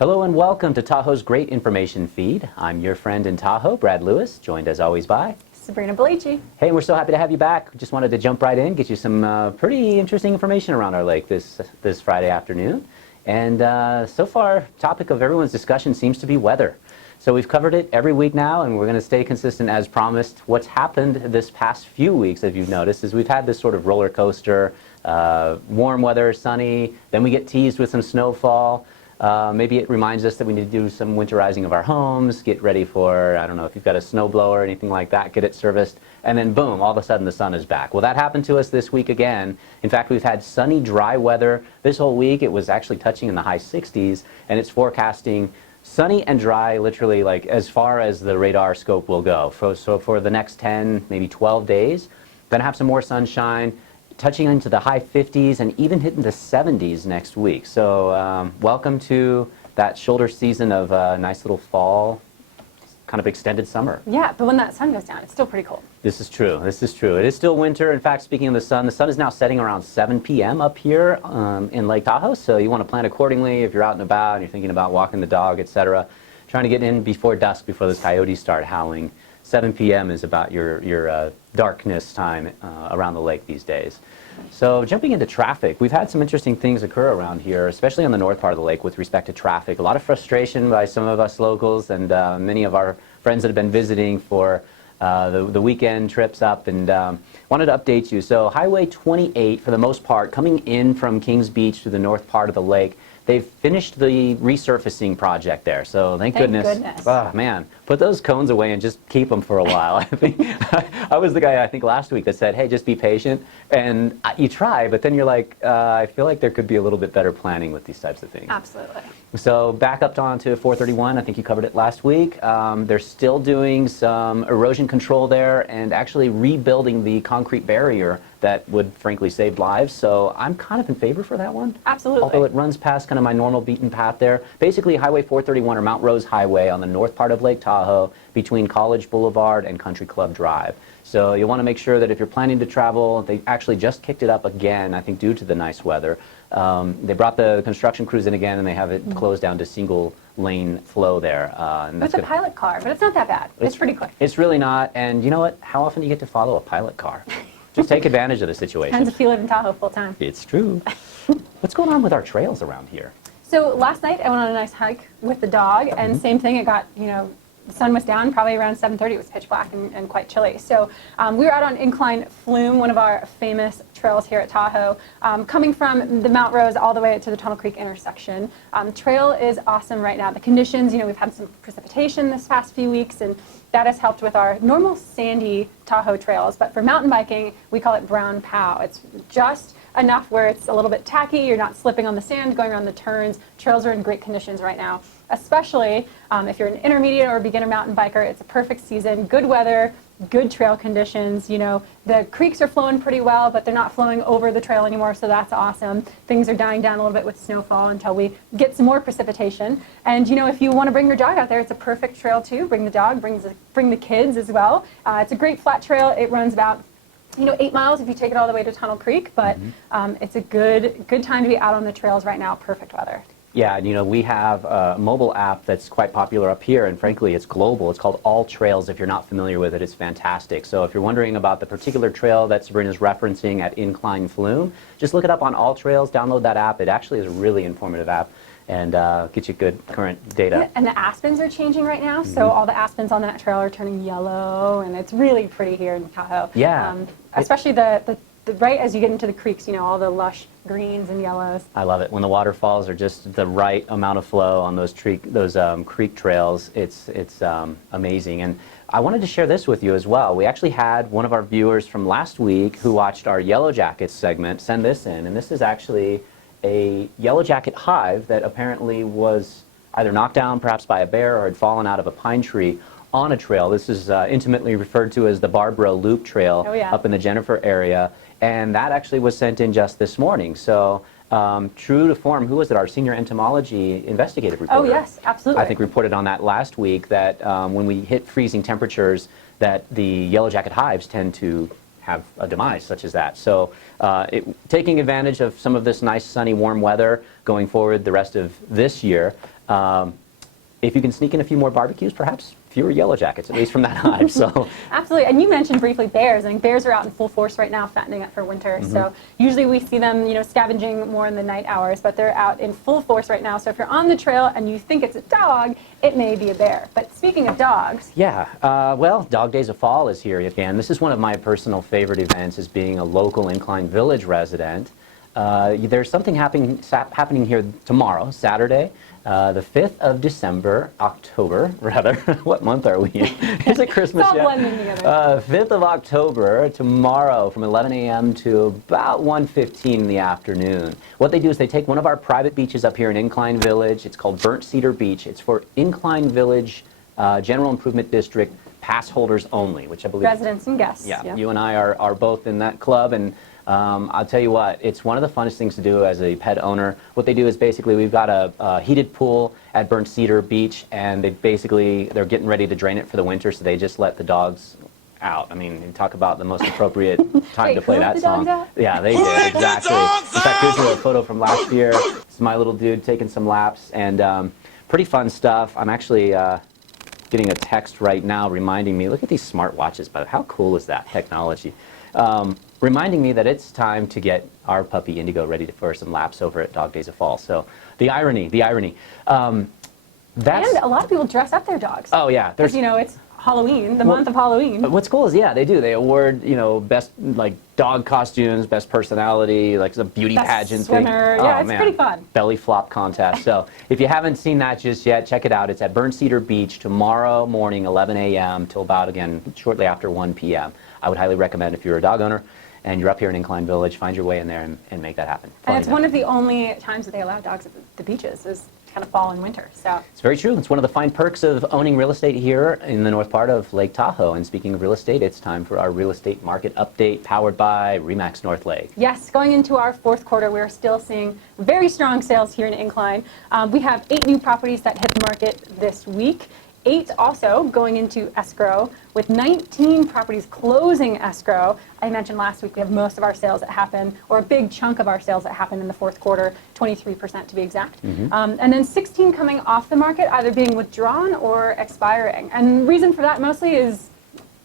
Hello and welcome to Tahoe's Great Information Feed. I'm your friend in Tahoe, Brad Lewis, joined as always by Sabrina Belici. Hey, and we're so happy to have you back. Just wanted to jump right in, get you some pretty interesting information around our lake this Friday afternoon. And so far, topic of everyone's discussion seems to be weather. So we've covered it every week now, and we're going to stay consistent as promised. What's happened this past few weeks, as you've noticed, is we've had this sort of roller coaster, warm weather, sunny, then we get teased with some snowfall. Maybe it reminds us that we need to do some winterizing of our homes, get ready for, I don't know, if you've got a snowblower or anything like that, get it serviced, and then boom, all of a sudden the sun is back. Well, that happened to us this week again. In fact, we've had sunny, dry weather. This whole week it was actually touching in the high 60s, and it's forecasting sunny and dry literally like as far as the radar scope will go. So for the next 10, maybe 12 days, gonna have some more sunshine, touching into the high 50s and even hitting the 70s next week. So welcome to that shoulder season of a nice little fall, kind of extended summer. Yeah, but when that sun goes down, it's still pretty cold. This is true. This is true. It is still winter. In fact, speaking of the sun is now setting around 7 p.m. up here in Lake Tahoe. So you want to plan accordingly if you're out and about and you're thinking about walking the dog, etc. Trying to get in before dusk, before those coyotes start howling. 7 p.m. is about your darkness time around the lake these days. So jumping into traffic, we've had some interesting things occur around here, especially on the north part of the lake with respect to traffic. A lot of frustration by some of us locals and many of our friends that have been visiting for the weekend trips up, and wanted to update you. So Highway 28, for the most part, coming in from Kings Beach to the north part of the lake, they've finished the resurfacing project there, so thank goodness. Oh, man, put those cones away and just keep them for a while. I think I was the guy, I think, last week that said, hey, just be patient. And you try, but then you're like, I feel like there could be a little bit better planning with these types of things. Absolutely. So back up onto 431, I think you covered it last week. They're still doing some erosion control there and actually rebuilding the concrete barrier that would frankly save lives. So I'm kind of in favor for that one. Absolutely. Although it runs past kind of my normal beaten path there. Basically Highway 431 or Mount Rose Highway on the north part of Lake Tahoe between College Boulevard and Country Club Drive. So you want to make sure that if you're planning to travel, they actually just kicked it up again, I think due to the nice weather. They brought the construction crews in again and they have it closed down to single lane flow there. And it's a pilot car, but it's not that bad. It's pretty quick. It's really not. And you know what? How often do you get to follow a pilot car? Just take advantage of the situation. Depends if you live in Tahoe full time. It's true. What's going on with our trails around here? So last night I went on a nice hike with the dog, and same thing. It got, the sun was down probably around 7:30. It was pitch black and quite chilly. So we were out on Incline Village, one of our famous trails here at Tahoe, coming from the Mount Rose all the way to the Tunnel Creek intersection. Trail is awesome right now. The conditions, we've had some precipitation this past few weeks, and that has helped with our normal sandy Tahoe trails. But for mountain biking, we call it brown pow. It's just enough where it's a little bit tacky, you're not slipping on the sand, going around the turns. Trails are in great conditions right now, especially if you're an intermediate or beginner mountain biker. It's a perfect season, good weather, good trail conditions. The creeks are flowing pretty well, but they're not flowing over the trail anymore, so that's awesome. Things are dying down a little bit with snowfall until we get some more precipitation. And if you want to bring your dog out there, it's a perfect trail too. Bring the dog, bring the kids as well. It's a great flat trail. It runs about 8 miles if you take it all the way to Tunnel Creek, but it's a good time to be out on the trails right now. Perfect weather. Yeah, we have a mobile app that's quite popular up here, and frankly, it's global. It's called All Trails. If you're not familiar with it, it's fantastic. So if you're wondering about the particular trail that Sabrina's referencing at Incline Village, just look it up on All Trails, download that app. It actually is a really informative app and gets you good current data. Yeah, and the aspens are changing right now, so all the aspens on that trail are turning yellow, and it's really pretty here in Tahoe. Yeah. Especially the right as you get into the creeks, all the lush greens and yellows. I love it. When the waterfalls are just the right amount of flow on those creek trails, it's amazing. And I wanted to share this with you as well. We actually had one of our viewers from last week who watched our Yellow Jackets segment send this in, and this is actually a yellow jacket hive that apparently was either knocked down perhaps by a bear or had fallen out of a pine tree on a trail. This is intimately referred to as the Barbara Loop Trail up in the Jennifer area. And that actually was sent in just this morning. So true to form, who was it? Our senior entomology investigative reporter. Oh, yes, absolutely. I think reported on that last week that when we hit freezing temperatures, that the yellow jacket hives tend to have a demise such as that. So taking advantage of some of this nice, sunny, warm weather going forward the rest of this year, If you can sneak in a few more barbecues, perhaps fewer yellow jackets, at least from that hive. So Absolutely. And you mentioned briefly bears. I think bears are out in full force right now, fattening up for winter. So usually we see them, scavenging more in the night hours, but they're out in full force right now. So if you're on the trail and you think it's a dog, it may be a bear. But speaking of dogs. yeah, well, Dog Days of Fall is here again. This is one of my personal favorite events as being a local Incline Village resident. There's something happening here tomorrow, Saturday, the 5th of December, October, rather. What month are we in? Is it Christmas It's all yet? blending together. 5th of October, tomorrow, from 11 a.m. to about 1:15 in the afternoon. What they do is they take one of our private beaches up here in Incline Village. It's called Cedar Beach. It's for Incline Village General Improvement District pass holders only, which I believe... Residents and guests. Yeah, you and I are both in that club, and I'll tell you what, it's one of the funnest things to do as a pet owner. What they do is basically we've got a heated pool at Burnt Cedar Beach, and they're getting ready to drain it for the winter, so they just let the dogs out. I mean, you talk about the most appropriate time Wait, to play who let that the song. dogs out? Yeah, they did, exactly. In fact, here's a photo from last year. It's my little dude taking some laps, and pretty fun stuff. I'm actually getting a text right now reminding me, look at these smart watches, but how cool is that technology? Reminding me that it's time to get our puppy Indigo ready for some laps over at Dog Days of Fall. So the irony. That's, And a lot of people dress up their dogs. oh yeah, Because, it's Halloween, the month of Halloween. what's cool is, yeah, they do. They award, best dog costumes, best personality, some beauty Best pageant swimmer. thing. Yeah, Oh, it's man. pretty fun. Belly flop contest. So if you haven't seen that just yet, check it out. It's at Burnt Cedar Beach tomorrow morning, 11 a.m. till about, again, shortly after 1 p.m. I would highly recommend if you're a dog owner and you're up here in Incline Village, find your way in there and make that happen. And it's one of the only times that they allow dogs at the beaches is kind of fall and winter. So It's very true. It's one of the fine perks of owning real estate here in the north part of Lake Tahoe. And speaking of real estate, it's time for our real estate market update powered by RE/MAX North Lake. yes, going into our fourth quarter, we're still seeing very strong sales here in Incline. We have 8 new properties that hit the market this week. 8 also going into escrow, with 19 properties closing escrow. I mentioned last week we have most of our sales that happen, or a big chunk of our sales that happen in the fourth quarter, 23% to be exact. And then 16 coming off the market, either being withdrawn or expiring. And the reason for that mostly is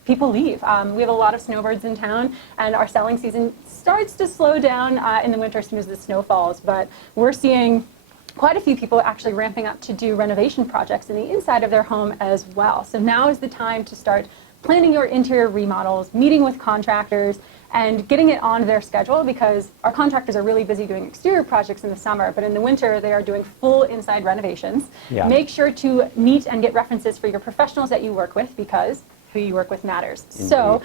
people leave. We have a lot of snowbirds in town, and our selling season starts to slow down in the winter as soon as the snow falls. But we're seeing quite a few people actually ramping up to do renovation projects in the inside of their home as well. So now is the time to start planning your interior remodels, meeting with contractors, and getting it on their schedule, because our contractors are really busy doing exterior projects in the summer, but in the winter they are doing full inside renovations. Yeah. Make sure to meet and get references for your professionals that you work with, because who you work with matters. So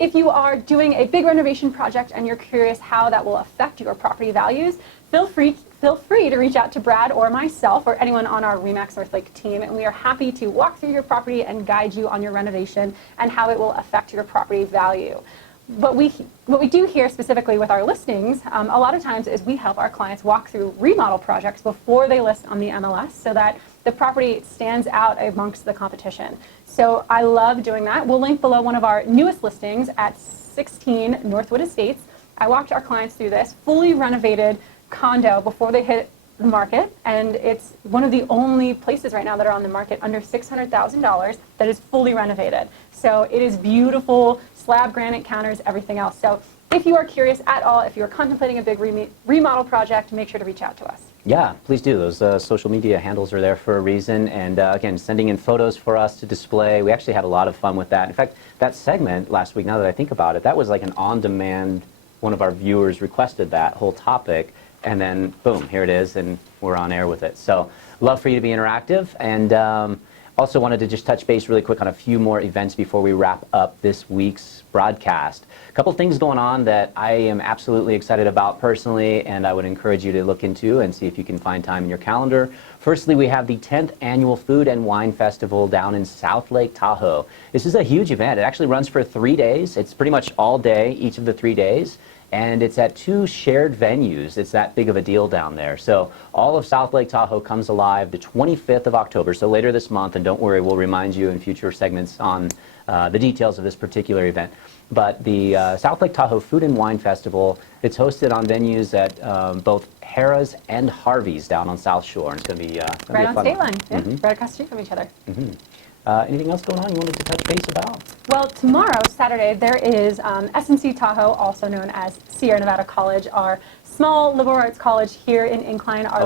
if you are doing a big renovation project and you're curious how that will affect your property values, feel free to reach out to Brad or myself or anyone on our RE/MAX North Lake team, and we are happy to walk through your property and guide you on your renovation and how it will affect your property value. What we do here specifically with our listings, a lot of times, is we help our clients walk through remodel projects before they list on the MLS, so that the property stands out amongst the competition. So I love doing that. We'll link below one of our newest listings at 16 Northwood Estates. I walked our clients through this fully renovated condo before they hit the market, and it's one of the only places right now that are on the market under $600,000 that is fully renovated. So it is beautiful, slab granite counters, everything else. So if you are curious at all, if you are contemplating a big remodel project, make sure to reach out to us. Yeah, please do. Those social media handles are there for a reason. And again, sending in photos for us to display. We actually had a lot of fun with that. In fact, that segment last week, now that I think about it, that was like an on-demand, one of our viewers requested that whole topic. And then, boom, here it is, and we're on air with it. So love for you to be interactive. And also wanted to just touch base really quick on a few more events before we wrap up this week's broadcast. A couple things going on that I am absolutely excited about personally, and I would encourage you to look into and see if you can find time in your calendar. Firstly, we have the 10th Annual Food and Wine Festival down in South Lake Tahoe. This is a huge event. It actually runs for 3 days. It's pretty much all day, each of the 3 days. And it's at 2 shared venues. It's that big of a deal down there. So all of South Lake Tahoe comes alive the 25th of October, so later this month. And don't worry, we'll remind you in future segments on the details of this particular event. But the South Lake Tahoe Food and Wine Festival, it's hosted on venues at both Harrah's and Harvey's down on South Shore. And it's going to be, Right on fun state one. line, yeah, right across the street from each other. Anything else going on you wanted to touch base about? Well, tomorrow, Saturday, there is SNC Tahoe, also known as Sierra Nevada College, our small liberal arts college here in Incline, our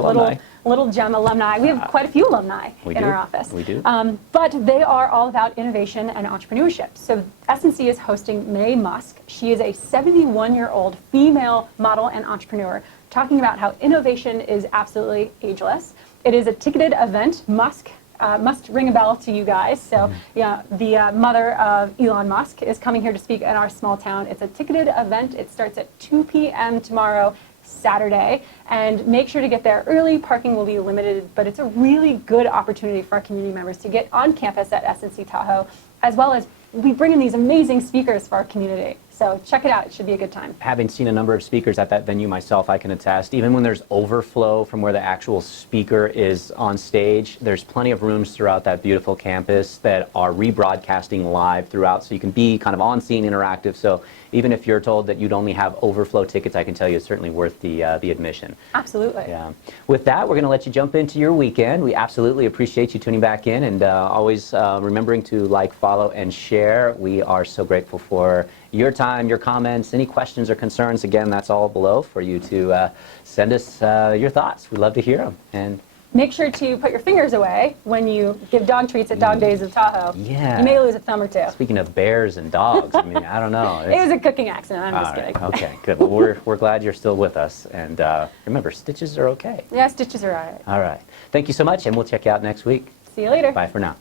little gem alumni. We have quite a few alumni in our office. We do. But they are all about innovation and entrepreneurship. So SNC is hosting Mae Musk. She is a 71-year-old female model and entrepreneur talking about how innovation is absolutely ageless. It is a ticketed event. Musk must ring a bell to you guys. So yeah, the mother of Elon Musk is coming here to speak in our small town. It's a ticketed event. It starts at 2 p.m. tomorrow, Saturday, and make sure to get there early. Parking will be limited, but it's a really good opportunity for our community members to get on campus at SNC Tahoe, as well as we bring in these amazing speakers for our community. So check it out. It should be a good time. Having seen a number of speakers at that venue myself, I can attest, even when there's overflow from where the actual speaker is on stage, there's plenty of rooms throughout that beautiful campus that are rebroadcasting live throughout, so you can be kind of on-scene interactive. So even if you're told that you'd only have overflow tickets, I can tell you it's certainly worth the admission. Absolutely. Yeah. With that, we're going to let you jump into your weekend. We absolutely appreciate you tuning back in, and always remembering to like, follow, and share. We are so grateful for your time, your comments, any questions or concerns. Again, that's all below for you to send us your thoughts. We'd love to hear them. And make sure to put your fingers away when you give dog treats at Dog Days of Tahoe. Yeah. You may lose a thumb or two. Speaking of bears and dogs, I mean, I don't know. It was a cooking accident. I'm just kidding. Okay, good. Well, we're glad you're still with us. And remember, stitches are okay. Yeah, stitches are all right. All right. Thank you so much, and we'll check you out next week. See you later. Bye for now.